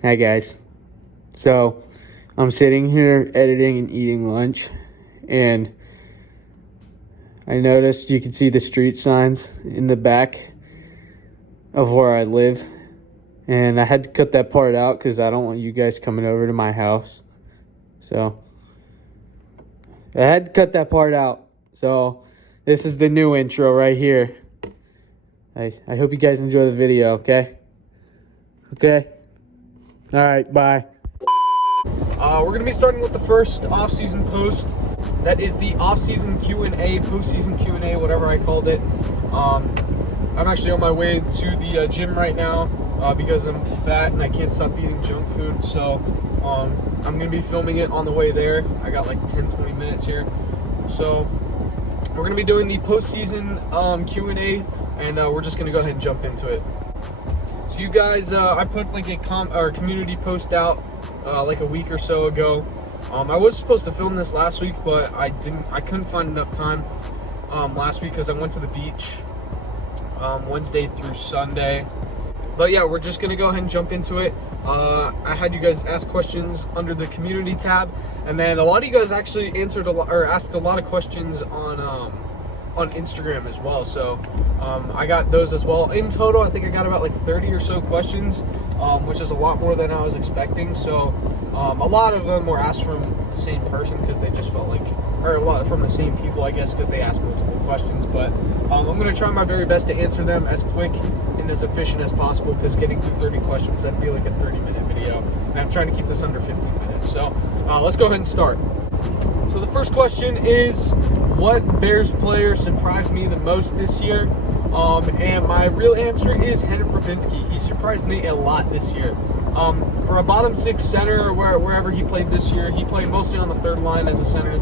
Hi guys. So I'm sitting here editing and eating lunch, and I noticed you can see the street signs in the back of where I live, and I had to cut that part out because I don't want you guys coming over to my house. So I had to cut that part out. So this is the new intro right here. I hope you guys enjoy the video, okay? Okay? All right, bye. We're going to be starting with the first off-season post. That is the off-season Q&A, post-season Q&A, whatever I called it. I'm actually on my way to the gym right now because I'm fat and I can't stop eating junk food. So I'm going to be filming it on the way there. I got like 10-20 minutes here. So we're going to be doing the post-season Q&A, and we're just going to go ahead and jump into it. So you guys, I put like a community post out like a week or so ago. I was supposed to film this last week, but I couldn't find enough time last week because I went to the beach Wednesday through Sunday. But yeah, we're just gonna go ahead and jump into it. I had you guys ask questions under the community tab, and then a lot of you guys actually asked a lot of questions on Instagram as well. So I got those as well. In total, I think I got about like 30 or so questions, which is a lot more than I was expecting. So a lot of them were asked from the same person because they just felt like, or a lot from the same people, I guess, because they asked multiple questions. But I'm going to try my very best to answer them as quick and as efficient as possible, because getting through 30 questions, that'd be like a 30-minute video. And I'm trying to keep this under 15 minutes. So let's go ahead and start. So the first question is, what Bears player surprised me the most this year? And my real answer is Henrik Brabinski. He surprised me a lot this year. For a bottom six center, or wherever he played this year, he played mostly on the third line as a center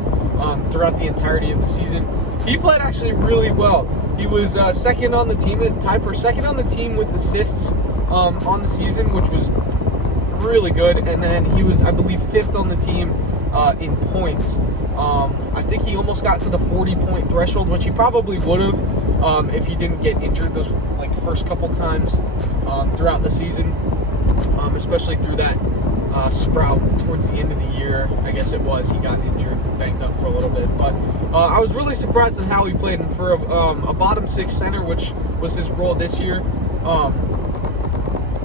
throughout the entirety of the season. He played actually really well. He was second on the team, tied for second on the team with assists on the season, which was really good. And then he was, I believe, fifth on the team in points. I think he almost got to the 40-point threshold, which he probably would have if he didn't get injured those like first couple times throughout the season, especially through that sprout towards the end of the year. I guess it was, he got injured, banged up for a little bit, but I was really surprised at how he played. And for a bottom six center, which was his role this year,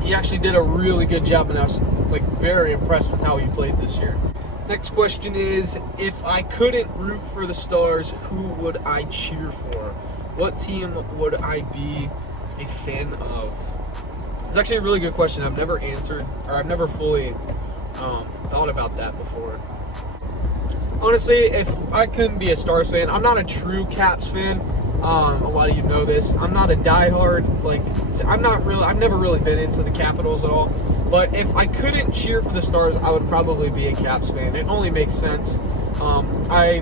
he actually did a really good job, and I was like very impressed with how he played this year. Next question is, if I couldn't root for the Stars, who would I cheer for? What team would I be a fan of? It's actually a really good question. I've never answered, or I've never fully thought about that before. Honestly, if I couldn't be a Stars fan, I'm not a true Caps fan. A lot of you know this. I'm not a diehard, I've never really been into the Capitals at all. But if I couldn't cheer for the Stars, I would probably be a Caps fan. It only makes sense. I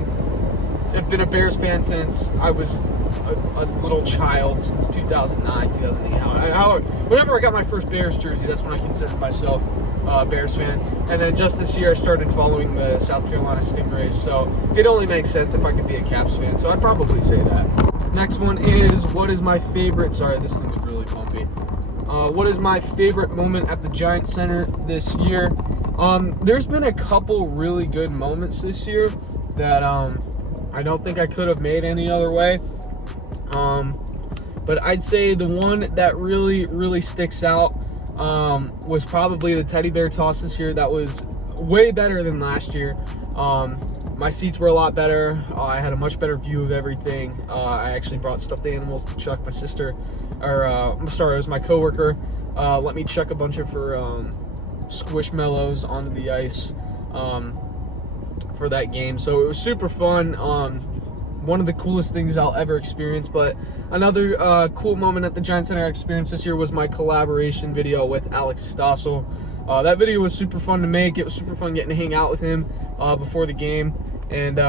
have been a Bears fan since I was a little child, since 2009, 2008. Whenever I got my first Bears jersey, that's when I considered myself a Bears fan. And then just this year, I started following the South Carolina Stingrays. So it only makes sense if I could be a Caps fan. So I'd probably say that. Next one is, what is my favorite... Sorry, this thing's really bumpy. What is my favorite moment at the Giants Center this year? There's been a couple really good moments this year that I don't think I could have made any other way. But I'd say the one that really, really sticks out was probably the teddy bear toss this year. That was way better than last year. My seats were a lot better. I had a much better view of everything. I actually brought stuffed animals to Chuck. My sister, it was my coworker, let me chuck a bunch of her Squishmallows onto the ice for that game. So it was super fun. One of the coolest things I'll ever experience. But another cool moment at the Giants Center I experienced this year was my collaboration video with Alex Stossel. That video was super fun to make. It was super fun getting to hang out with him before the game. And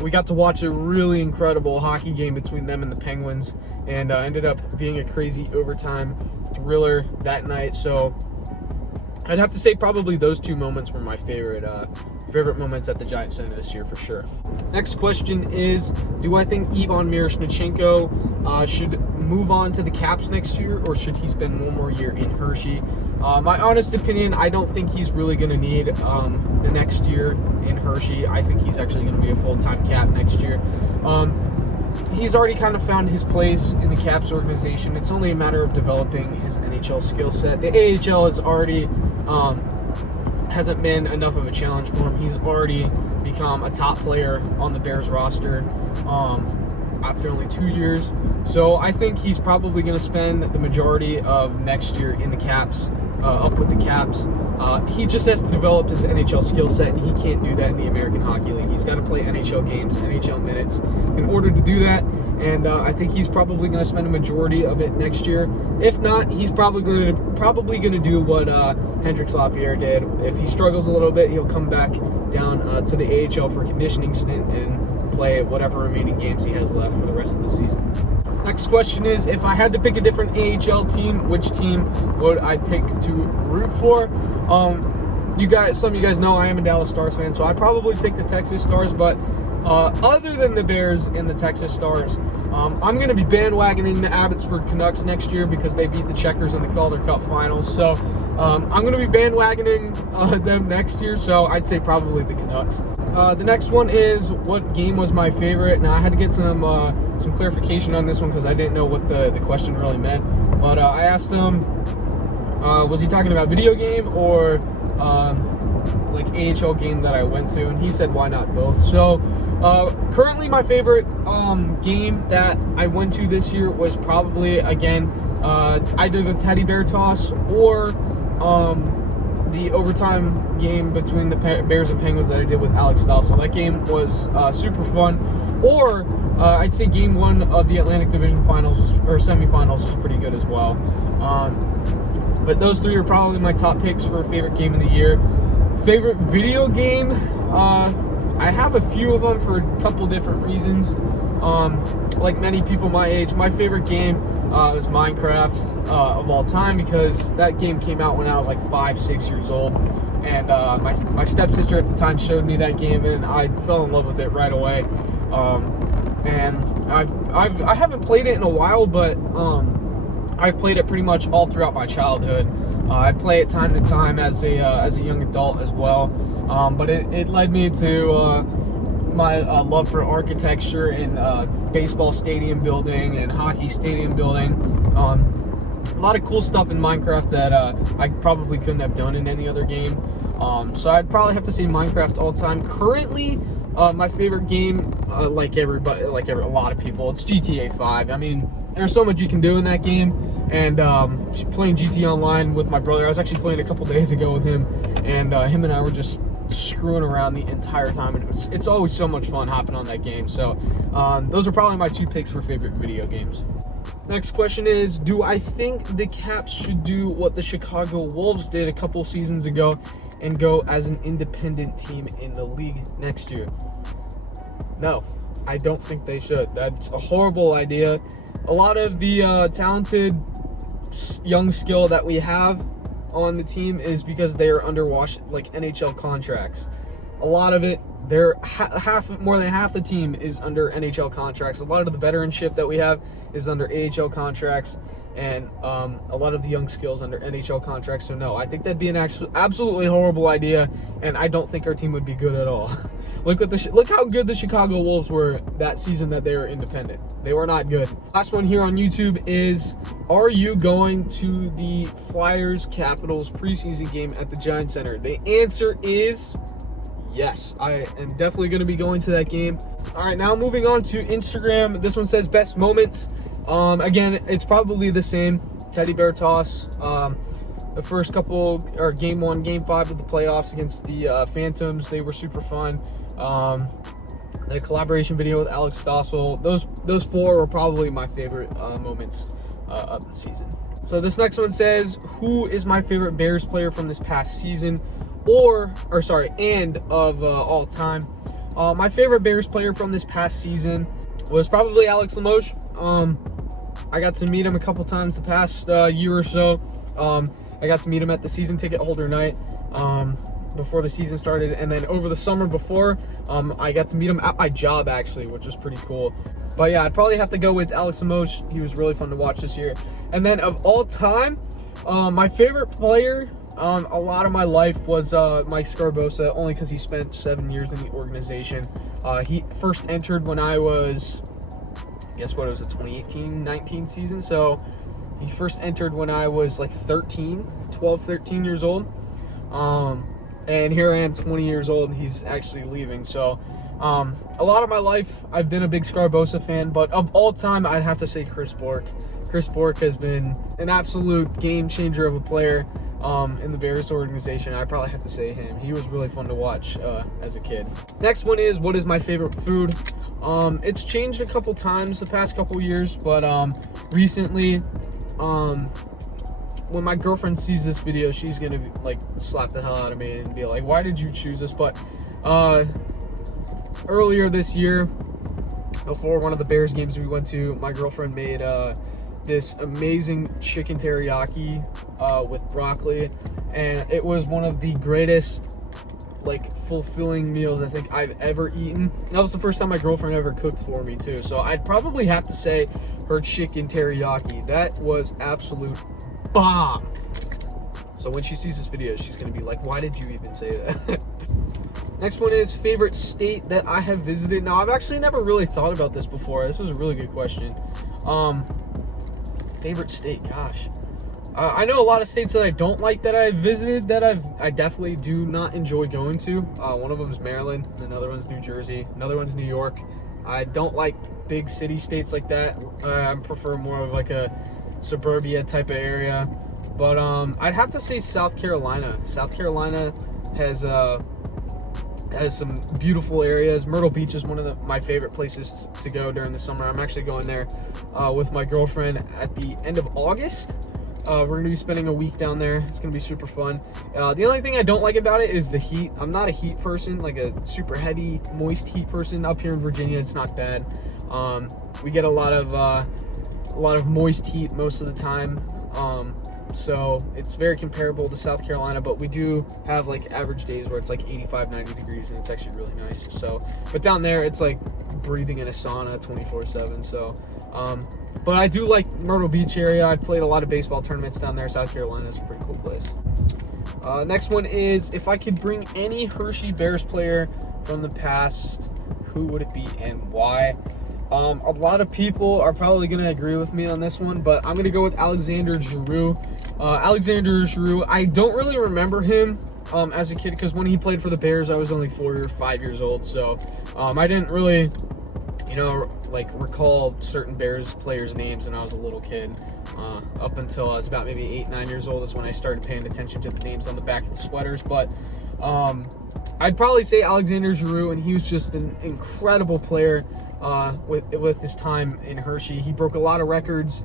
we got to watch a really incredible hockey game between them and the Penguins. And ended up being a crazy overtime thriller that night. So I'd have to say probably those two moments were my favorite moments at the Giant Center this year for sure. Next question is, do I think Ivan Miroshnichenko should move on to the Caps next year, or should he spend one more year in Hershey? My honest opinion, I don't think he's really going to need the next year in Hershey. I think he's actually going to be a full-time Cap next year. He's already kind of found his place in the Caps organization. It's only a matter of developing his NHL skill set. The AHL is already hasn't been enough of a challenge for him. He's already become a top player on the Bears roster after only 2 years. So I think he's probably going to spend the majority of next year in the Caps, up with the Caps. He just has to develop his NHL skill set, and he can't do that in the American Hockey League. He's got to play NHL games, NHL minutes in order to do that. And I think he's probably going to spend a majority of it next year. If not, he's probably going to do what Hendrix Lapierre did. If he struggles a little bit, he'll come back down to the AHL for a conditioning stint and play whatever remaining games he has left for the rest of the season. Next question is, if I had to pick a different AHL team, which team would I pick to root for? Some of you guys know I am a Dallas Stars fan, so I'd probably pick the Texas Stars, but other than the Bears and the Texas Stars, I'm going to be bandwagoning the Abbotsford Canucks next year because they beat the Checkers in the Calder Cup Finals. So I'm going to be bandwagoning them next year, so I'd say probably the Canucks. The next one is, what game was my favorite? Now, I had to get some clarification on this one because I didn't know what the question really meant. But I asked him, was he talking about video game or like AHL game that I went to, and he said why not both. So currently my favorite game that I went to this year was probably, again, either the teddy bear toss or the overtime game between the Bears and Penguins that I did with Alex Stossel. That game was super fun. Or I'd say game one of the Atlantic Division Finals or semifinals was pretty good as well. But those three are probably my top picks for favorite game of the year. Favorite video game? I have a few of them for a couple different reasons. Like many people my age, my favorite game is Minecraft of all time, because that game came out when I was like 5-6 years old, and my stepsister at the time showed me that game, and I fell in love with it right away. And I haven't played it in a while, but I've played it pretty much all throughout my childhood. I play it time to time as a young adult as well. But it led me to my love for architecture and baseball stadium building and hockey stadium building. A lot of cool stuff in Minecraft that I probably couldn't have done in any other game. So I'd probably have to say Minecraft all time. Currently, my favorite game, like a lot of people, it's GTA 5. I mean, there's so much you can do in that game, and playing GTA Online with my brother. I was actually playing a couple days ago with him, and him and I were just screwing around the entire time, and it's always so much fun hopping on that game. So those are probably my two picks for favorite video games. Next question is, do I think the Caps should do what the Chicago Wolves did a couple seasons ago and go as an independent team in the league next year? No, I don't think they should. That's a horrible idea. A lot of the talented young skill that we have on the team is because they are under NHL contracts. A lot of it, more than half the team is under NHL contracts. A lot of the veteranship that we have is under AHL contracts, and a lot of the young skills under NHL contracts. So no, I think that'd be an absolutely horrible idea, and I don't think our team would be good at all. Look how good the Chicago Wolves were that season that they were independent. They were not good. Last one here on YouTube is, are you going to the Flyers Capitals preseason game at the Giant Center? The answer is yes, I am definitely going to be going to that game. All right, now moving on to Instagram. This one says best moments. Again, it's probably the same. Teddy bear toss. The first couple, or game 1, game 5 of the playoffs against the Phantoms, they were super fun. The collaboration video with Alex Stossel. Those 4 were probably my favorite moments of the season. So this next one says, who is my favorite Bears player from this past season? And of all time. My favorite Bears player from this past season was probably Alex Limoges. I got to meet him a couple times the past year or so. I got to meet him at the season ticket holder night before the season started, and then over the summer before, I got to meet him at my job actually, which was pretty cool. But yeah, I'd probably have to go with Alex Amosh. He was really fun to watch this year. And then of all time, my favorite player a lot of my life was Mike Sgarbossa, only because he spent 7 years in the organization. He first entered when I was, guess what, it was the 2018-19 season. So he first entered when I was like 13 years old. And here I am 20 years old and he's actually leaving. So a lot of my life I've been a big Sgarbossa fan, but of all time I'd have to say Chris Bourque. Chris Bourque has been an absolute game changer of a player in the Bears organization. I probably have to say him. He was really fun to watch as a kid. Next one is, what is my favorite food? It's changed a couple times the past couple years, but recently, when my girlfriend sees this video, she's gonna like slap the hell out of me and be like, why did you choose this? But earlier this year, before one of the Bears games we went to, my girlfriend made this amazing chicken teriyaki with broccoli, and it was one of the greatest, like, fulfilling meals I think I've ever eaten. That was the first time my girlfriend ever cooked for me too, so I'd probably have to say her chicken teriyaki. That was absolute bomb. So when she sees this video, she's gonna be like, why did you even say that? Next one is favorite state that I have visited. Now, I've actually never really thought about this before. This is a really good question. Favorite state, gosh. I know a lot of states that I don't like that I've visited that I definitely do not enjoy going to. One of them is Maryland, another one's New Jersey, another one's New York. I don't like big city states like that. I prefer more of like a suburbia type of area. But I'd have to say South Carolina. South Carolina has some beautiful areas. Myrtle Beach is one of my favorite places to go during the summer. I'm actually going there with my girlfriend at the end of August. We're going to be spending a week down there. It's going to be super fun. The only thing I don't like about it is the heat. I'm not a heat person, like a super heavy, moist heat person. Up here in Virginia, it's not bad. We get a lot of moist heat most of the time. So it's very comparable to South Carolina, but we do have like average days where it's like 85, 90 degrees and it's actually really nice. So, but down there it's like breathing in a sauna 24/7. So, but I do like Myrtle Beach area. I've played a lot of baseball tournaments down there. South Carolina is a pretty cool place. Next one is, if I could bring any Hershey Bears player from the past, who would it be and why? A lot of people are probably going to agree with me on this one, but I'm going to go with Alexander Giroux. Alexander Giroux, I don't really remember him as a kid, because when he played for the Bears, I was only 4 or 5 years old. So I didn't really, like recall certain Bears players' names when I was a little kid. Up until I was about maybe 8, 9 years old is when I started paying attention to the names on the back of the sweaters. But I'd probably say Alexander Giroux, and he was just an incredible player with his time in Hershey. He broke a lot of records.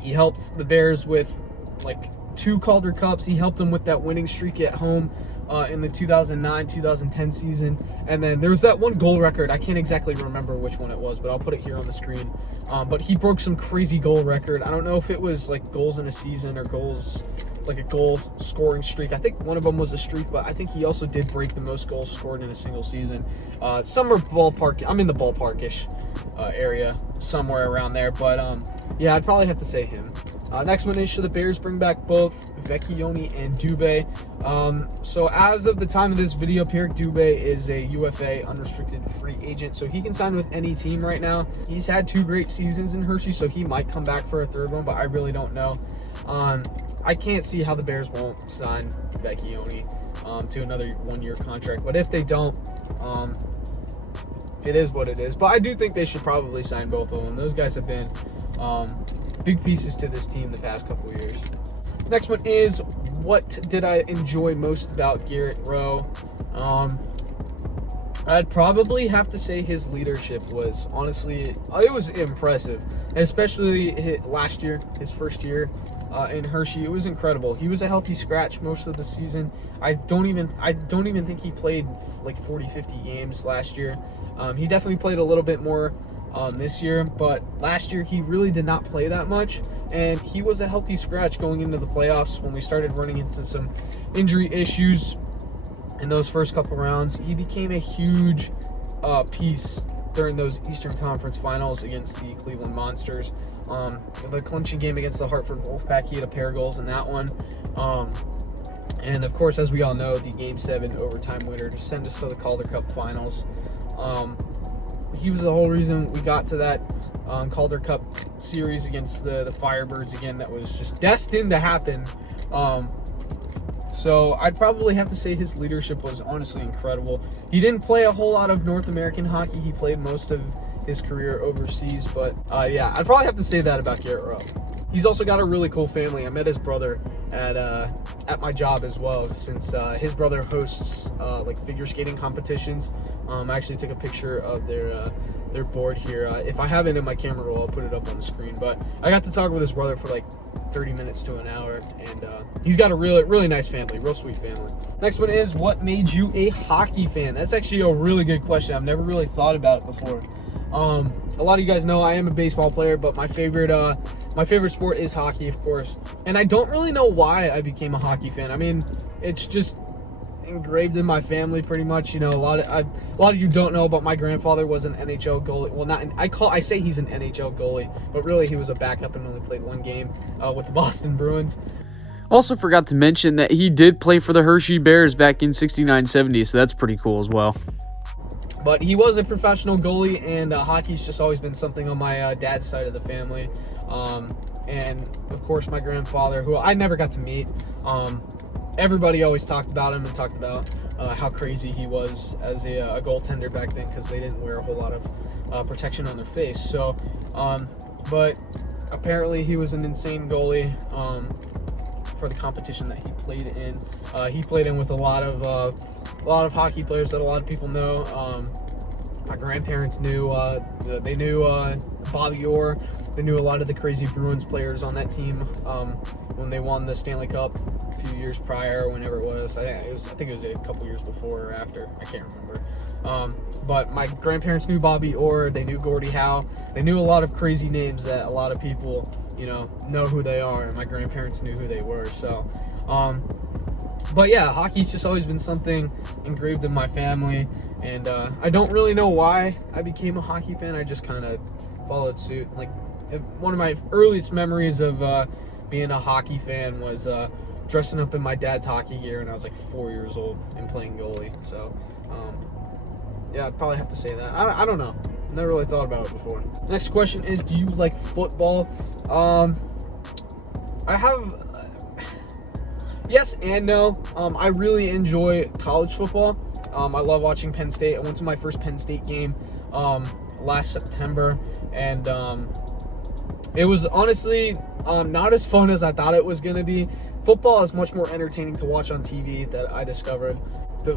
He helped the Bears with like 2 Calder Cups. He helped them with that winning streak at home in the 2009-2010 season. And then there was that one goal record. I can't exactly remember which one it was, but I'll put it here on the screen. But he broke some crazy goal record. I don't know if it was like goals in a season or goals, like a goal scoring streak. I think one of them was a streak, but I think he also did break the most goals scored in a single season. Somewhere ballpark. I'm in the ballpark-ish area, somewhere around there. But yeah, I'd probably have to say him. Next one is, should the Bears bring back both Vecchione and Dubé? So as of the time of this video, Pierre Dubé is a UFA, unrestricted free agent, so he can sign with any team right now. He's had 2 great seasons in Hershey, so he might come back for a 3rd one, but I really don't know. I can't see how the Bears won't sign Vecchione to another 1-year contract, but if they don't, it is what it is. But I do think they should probably sign both of them. Those guys have been big pieces to this team the past couple years. Next one is, what did I enjoy most about Garrett Rowe? I'd probably have to say his leadership was, honestly, it was impressive, especially last year, his first year in Hershey. It was incredible. He was a healthy scratch most of the season. I don't even think he played like 40-50 games last year. He definitely played a little bit more this year, but last year he really did not play that much, and he was a healthy scratch going into the playoffs. When we started running into some injury issues in those first couple rounds, he became a huge piece during those Eastern Conference Finals against the Cleveland Monsters. The clinching game against the Hartford Wolfpack, he had a pair of goals in that one. And of course, as we all know, the Game 7 overtime winner to send us to the Calder Cup Finals. He was the whole reason we got to that Calder Cup series against the Firebirds again. That was just destined to happen. So I'd probably have to say his leadership was honestly incredible. He didn't play a whole lot of North American hockey. He played most of his career overseas. But yeah, I'd probably have to say that about Garrett Rowe. He's also got a really cool family. I met his brother at my job as well, since his brother hosts like figure skating competitions. I actually took a picture of their board here. If I have it in my camera roll, I'll put it up on the screen. But I got to talk with his brother for like 30 minutes to an hour, and he's got a really nice family, real sweet family. Next one is, what made you a hockey fan? That's actually a really good question. I've never really thought about it before. A lot of you guys know I am a baseball player, but my favorite sport is hockey, of course. And I don't really know why I became a hockey fan. I mean, it's just engraved in my family pretty much. You know, a lot of you don't know, but my grandfather was an NHL goalie. Well, I say he's an NHL goalie, but really he was a backup and only played one game with the Boston Bruins. Also forgot to mention that he did play for the Hershey Bears back in 69-70, so that's pretty cool as well. But he was a professional goalie, and hockey's just always been something on my dad's side of the family. And, of course, my grandfather, who I never got to meet. Everybody always talked about him and talked about how crazy he was as a goaltender back then, because they didn't wear a whole lot of protection on their face. So, but apparently he was an insane goalie for the competition that he played in. He played in with a lot of hockey players that a lot of people know. My grandparents knew, they knew Bobby Orr. They knew a lot of the crazy Bruins players on that team when they won the Stanley Cup a few years prior, whenever it was. I think it was a couple years before or after. I can't remember. But my grandparents knew Bobby Orr. They knew Gordie Howe. They knew a lot of crazy names that a lot of people, know who they are. And my grandparents knew who they were. So, but yeah, hockey's just always been something engraved in my family. And I don't really know why I became a hockey fan. I just kind of followed suit. Like, one of my earliest memories of being a hockey fan was dressing up in my dad's hockey gear when I was like 4 years old and playing goalie. So, yeah, I'd probably have to say that. I don't know. Never really thought about it before. Next question is, do you like football? I have... yes and no. I really enjoy college football. I love watching Penn State. I went to my first Penn State game last September, and it was honestly not as fun as I thought it was going to be. Football is much more entertaining to watch on TV, that I discovered.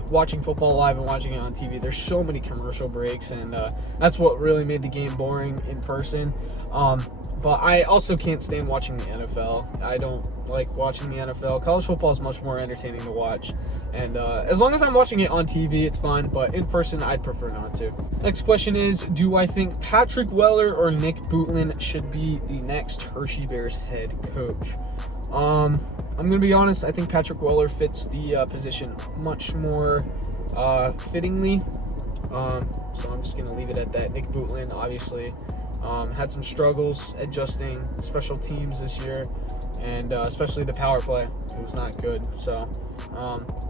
Watching football live and watching it on TV, there's so many commercial breaks, and that's what really made the game boring in person. But I also can't stand watching the NFL. I don't like watching the NFL. College football is much more entertaining to watch. And as long as I'm watching it on TV, it's fine. But in person, I'd prefer not to. Next question is, do I think Patrick Weller or Nick Bootland should be the next Hershey Bears head coach? I'm going to be honest. I think Patrick Weller fits the position much more fittingly. So I'm just going to leave it at that. Nick Bootland, obviously, had some struggles adjusting special teams this year, and especially the power play. It was not good. So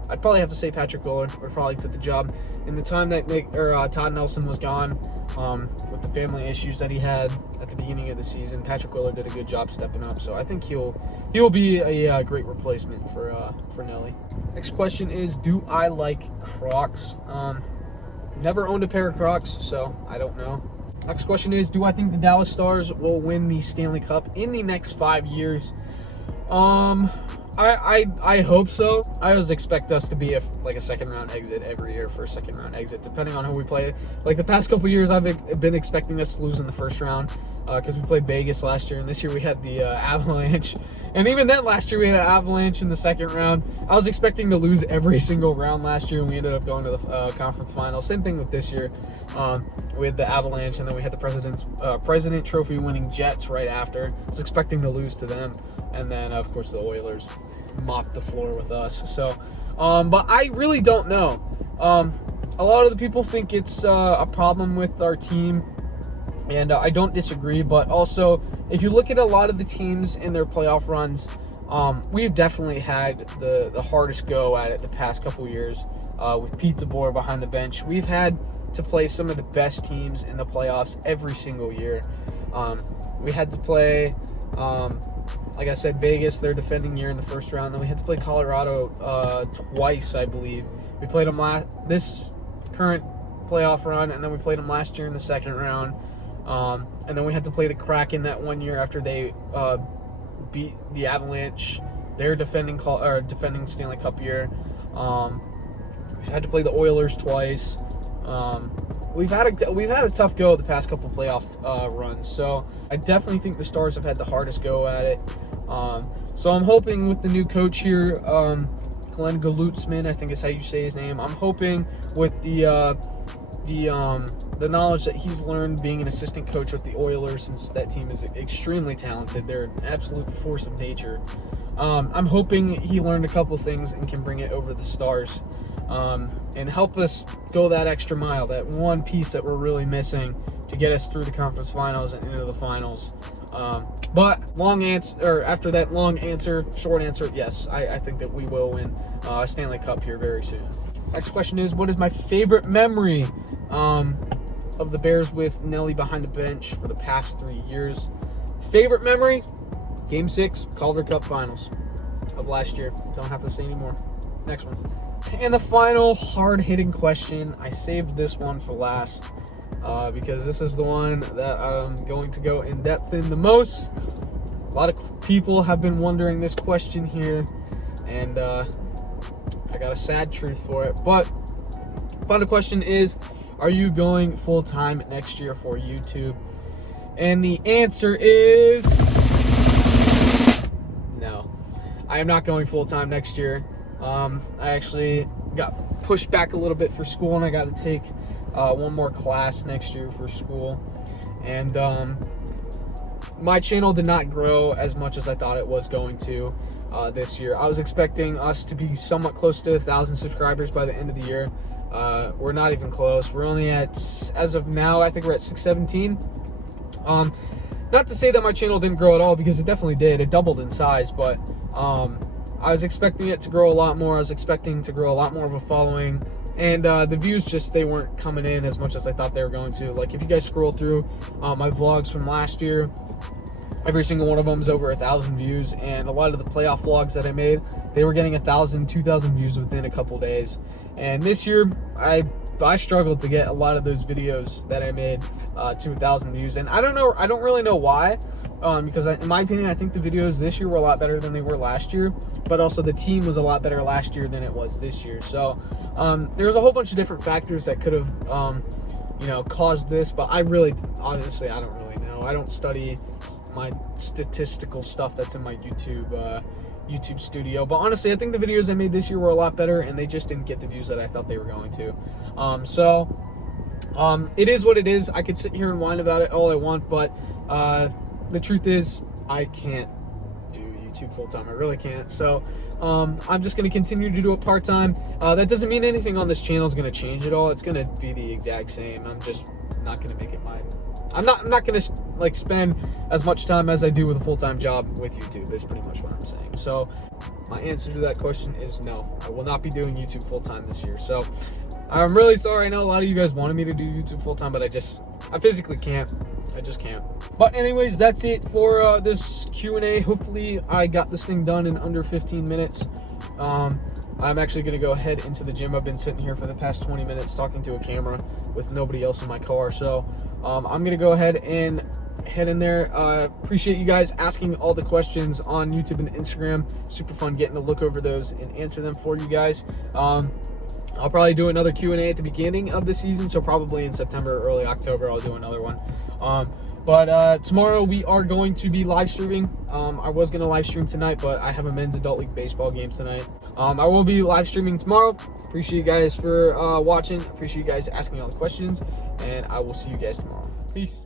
I'd probably have to say Patrick Weller would probably fit the job. In the time that Todd Nelson was gone, with the family issues that he had at the beginning of the season, Patrick Weller did a good job stepping up. So I think he will be a great replacement for Nelly. Next question is, do I like Crocs? Never owned a pair of Crocs, so I don't know. Next question is, do I think the Dallas Stars will win the Stanley Cup in the next 5 years? I hope so. I always expect us to be a second round exit every year for a second round exit, depending on who we play. Like the past couple years, I've been expecting us to lose in the first round because we played Vegas last year, and this year we had the Avalanche. And even then, last year we had an Avalanche in the second round. I was expecting to lose every single round last year, and we ended up going to the conference final. Same thing with this year. We had the Avalanche, and then we had the President Trophy winning Jets right after. I was expecting to lose to them. And then, of course, the Oilers mopped the floor with us. So, but I really don't know. A lot of the people think it's a problem with our team, and I don't disagree. But also, if you look at a lot of the teams in their playoff runs, we've definitely had the hardest go at it the past couple years. With Pete DeBoer behind the bench, we've had to play some of the best teams in the playoffs every single year. We had to play... like I said, Vegas, their defending year in the first round. Then we had to play Colorado twice, I believe. We played them this current playoff run, and then we played them last year in the second round. And then we had to play the Kraken that one year after they beat the Avalanche, their defending Stanley Cup year. We had to play the Oilers twice. We've had a tough go the past couple playoff runs, so I definitely think the Stars have had the hardest go at it. So I'm hoping with the new coach here, Glenn Galutzman, I think is how you say his name. I'm hoping with the knowledge that he's learned being an assistant coach with the Oilers, since that team is extremely talented. They're an absolute force of nature. I'm hoping he learned a couple things and can bring it over the Stars. And help us go that extra mile, that one piece that we're really missing to get us through the conference finals and into the finals. But after that long answer, short answer, yes, I think that we will win Stanley Cup here very soon. Next question is, what is my favorite memory of the Bears with Nelly behind the bench for the past 3 years? Favorite memory? Game 6, Calder Cup Finals of last year. Don't have to say anymore. Next one. And the final hard-hitting question, I saved this one for last because this is the one that I'm going to go in depth in the most. A lot of people have been wondering this question here, and I got a sad truth for it. But final question is, are you going full-time next year for YouTube? And the answer is no. I am not going full-time next year. I actually got pushed back a little bit for school, and I got to take one more class next year for school. And my channel did not grow as much as I thought it was going to this year. I was expecting us to be somewhat close to 1,000 subscribers by the end of the year. We're not even close. We're only at, as of now, I think we're at 617. Not to say that my channel didn't grow at all, because it definitely did. It doubled in size, but I was expecting it to grow a lot more. I was expecting to grow a lot more of a following. And the views they weren't coming in as much as I thought they were going to. Like, if you guys scroll through my vlogs from last year, every single one of them is over 1,000 views. And a lot of the playoff vlogs that I made, they were getting 1,000, 2,000 views within a couple days. And this year, I struggled to get a lot of those videos that I made to 1,000 views. And I don't really know why. Because in my opinion, I think the videos this year were a lot better than they were last year, but also the team was a lot better last year than it was this year. So there's a whole bunch of different factors that could have, caused this, but honestly, I don't really know. I don't study my statistical stuff that's in my YouTube studio, but honestly, I think the videos I made this year were a lot better, and they just didn't get the views that I thought they were going to. It is what it is. I could sit here and whine about it all I want, but the truth is, I can't do YouTube full-time. I really can't. So I'm just going to continue to do it part-time. That doesn't mean anything on this channel is going to change at all. It's going to be the exact same. I'm just not going to make it I'm not going to spend as much time as I do with a full-time job with YouTube. Is pretty much what I'm saying. So my answer to that question is no. I will not be doing YouTube full-time this year. So I'm really sorry. I know a lot of you guys wanted me to do YouTube full-time, but I physically can't. I just can't. But anyways, that's it for this Q&A. Hopefully I got this thing done in under 15 minutes. I'm actually going to go head into the gym. I've been sitting here for the past 20 minutes talking to a camera with nobody else in my car. So I'm going to go ahead and head in there. Appreciate you guys asking all the questions on YouTube and Instagram. Super fun getting to look over those and answer them for you guys. I'll probably do another Q&A at the beginning of the season, so probably in September or early October I'll do another one. But tomorrow we are going to be live streaming. I was going to live stream tonight, but I have a men's adult league baseball game tonight. I will be live streaming tomorrow. Appreciate you guys for watching. Appreciate you guys asking all the questions, and I will see you guys tomorrow. Peace.